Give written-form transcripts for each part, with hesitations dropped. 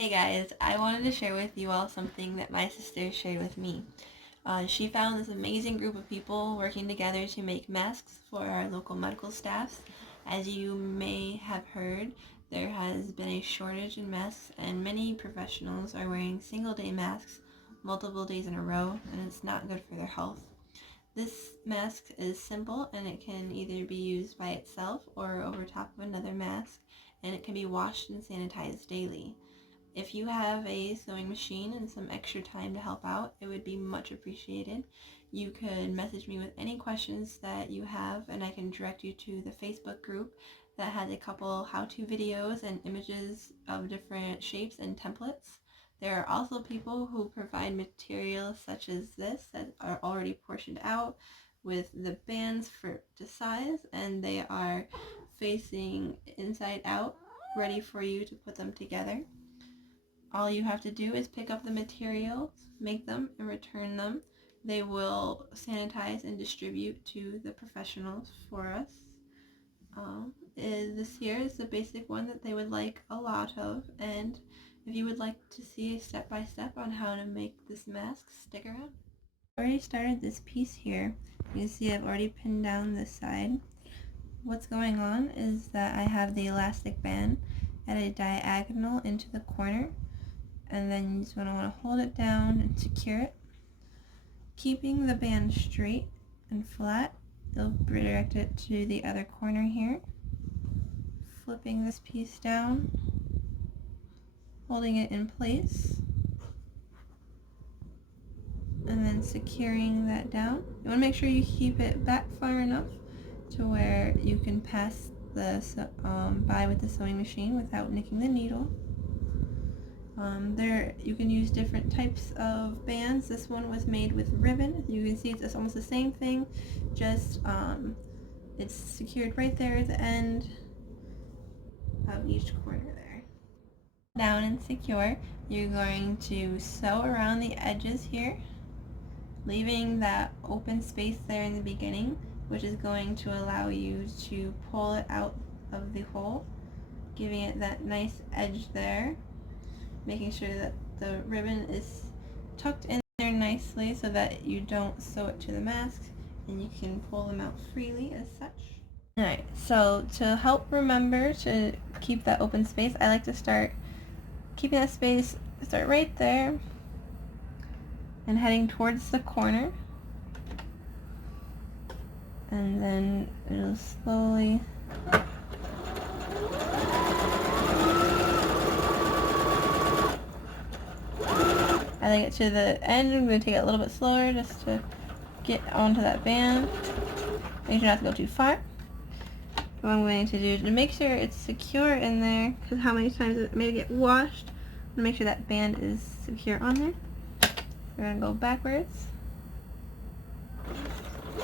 Hey guys, I wanted to share with you all something that my sister shared with me. She found this amazing group of people working together to make masks for our local medical staffs. As you may have heard, there has been a shortage in masks and many professionals are wearing single-day masks multiple days in a row, and it's not good for their health. This mask is simple and it can either be used by itself or over top of another mask, and it can be washed and sanitized daily. If you have a sewing machine and some extra time to help out, it would be much appreciated. You could message me with any questions that you have, and I can direct you to the Facebook group that has a couple how-to videos and images of different shapes and templates. There are also people who provide materials such as this that are already portioned out with the bands to size, and they are facing inside out, ready for you to put them together. All you have to do is pick up the materials, make them, and return them. They will sanitize and distribute to the professionals for us. This here is the basic one that they would like a lot of, and if you would like to see a step-by-step on how to make this mask, stick around. I already started this piece here. You can see I've already pinned down this side. What's going on is that I have the elastic band at a diagonal into the corner, and then you just want to hold it down and secure it. Keeping the band straight and flat, you'll redirect it to the other corner here. Flipping this piece down, holding it in place, and then securing that down. You want to make sure you keep it back far enough to where you can pass the by with the sewing machine without nicking the needle. You can use different types of bands. This one was made with ribbon. You can see it's almost the same thing, just it's secured right there at the end of each corner there. Down and secure, you're going to sew around the edges here, leaving that open space there in the beginning, which is going to allow you to pull it out of the hole, giving it that nice edge there. Making sure that the ribbon is tucked in there nicely so that you don't sew it to the mask, and you can pull them out freely as such. Alright, so to help remember to keep that open space, I like to start keeping that space, start right there and heading towards the corner, and then it'll slowly I like it to the end. I'm going to take it a little bit slower just to get onto that band. Make sure not to go too far. What I'm going to do to make sure it's secure in there, because how many times it may get washed, I'm going to make sure that band is secure on there. We're going to go backwards.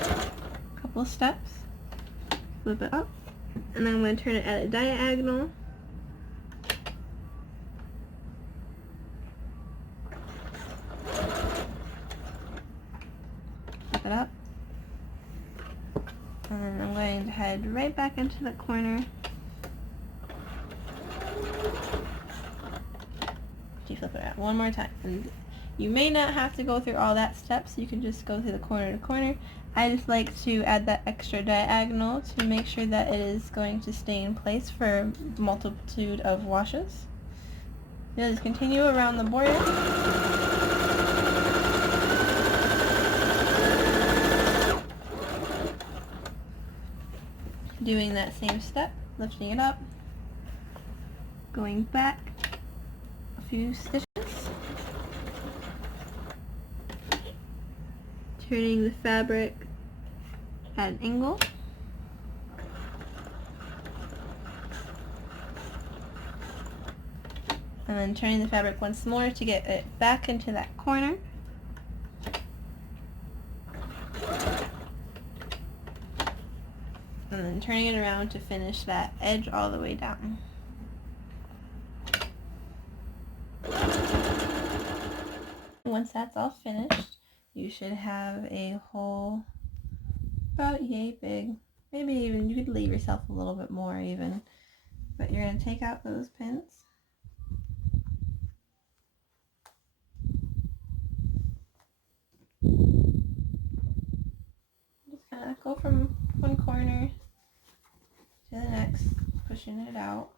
A couple of steps. Flip it up. And then I'm going to turn it at a diagonal. It up, and then I'm going to head right back into the corner. You flip it out one more time, and you may not have to go through all that steps. You can just go through the corner to corner. I just like to add that extra diagonal to make sure that it is going to stay in place for a multitude of washes. You'll just continue around the border. Doing that same step, lifting it up, going back a few stitches, turning the fabric at an angle, and then turning the fabric once more to get it back into that corner. And then turning it around to finish that edge all the way down. Once that's all finished, you should have a hole about yay big. Maybe even you could leave yourself a little bit more even. But you're going to take out those pins. from one corner to the next, pushing it out.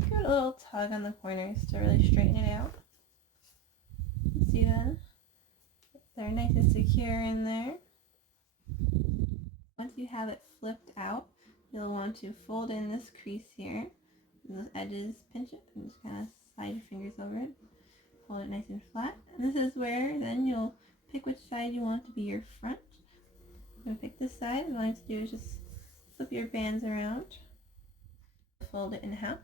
Give it a little tug on the corners to really straighten it out. See that? They're nice and secure in there. Once you have it flipped out, you'll want to fold in this crease here. Those edges, pinch it and just kind of slide your fingers over it. Hold it nice and flat. And this is where then you'll pick which side you want to be your front. I'm going to pick this side, and all you have to do is just flip your bands around. Fold it in half.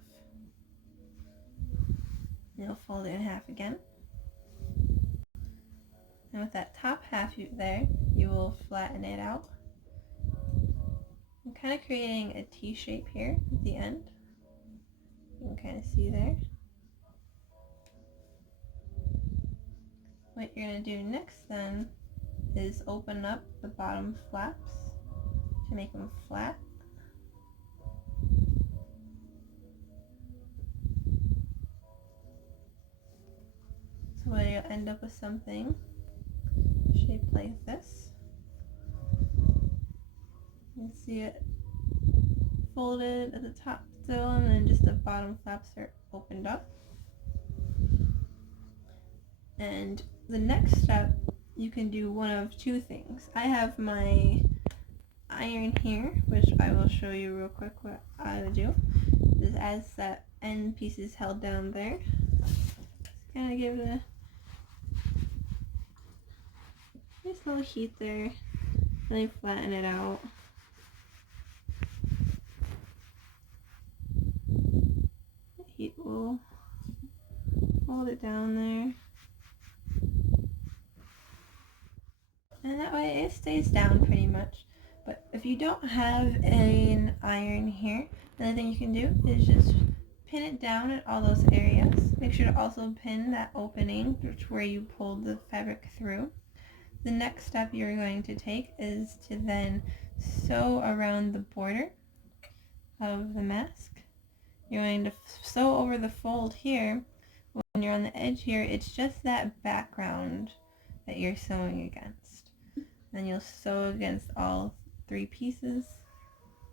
And you'll fold it in half again. And with that top half there, you will flatten it out. I'm kind of creating a T shape here at the end. You can kind of see there. What you're going to do next then is open up the bottom flaps to make them flat. So where you'll end up with something shaped like this. You can see it folded at the top still, and then just the bottom flaps are opened up. And the next step, you can do one of two things. I have my iron here, which I will show you real quick what I would do. Just as that end piece is held down there, just kind of give it a nice little heat there, really flatten it out. The heat will hold it down there. And that way it stays down pretty much. But if you don't have an iron here, another thing you can do is just pin it down at all those areas. Make sure to also pin that opening, which where you pulled the fabric through. The next step you're going to take is to then sew around the border of the mask. You're going to sew over the fold here. When you're on the edge here, it's just that background that you're sewing against. Then you'll sew against all three pieces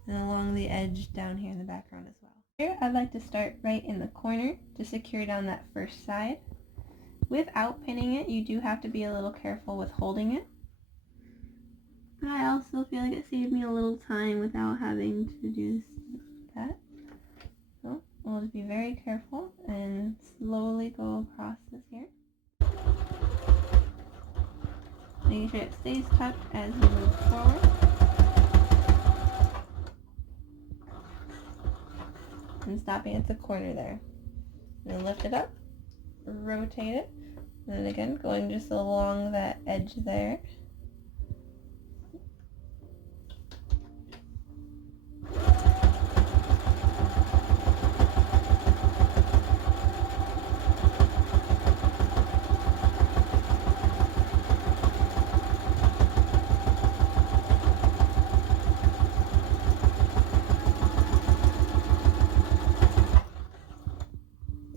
and along the edge down here in the background as well. Here I'd like to start right in the corner to secure down that first side. Without pinning it, you do have to be a little careful with holding it. But I also feel like it saved me a little time without having to do that. So we'll just be very careful and slowly go across this here. Making sure it stays tucked as you move forward. And stopping at the corner there. And then lift it up, rotate it, and then again going just along that edge there.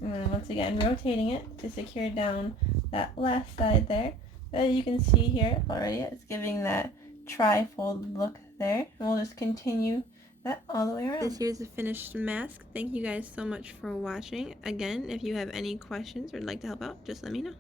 And then once again rotating it to secure down that last side there. As you can see here already, it's giving that tri-fold look there. And we'll just continue that all the way around. This here's the finished mask. Thank you guys so much for watching. Again, if you have any questions or would like to help out, just let me know.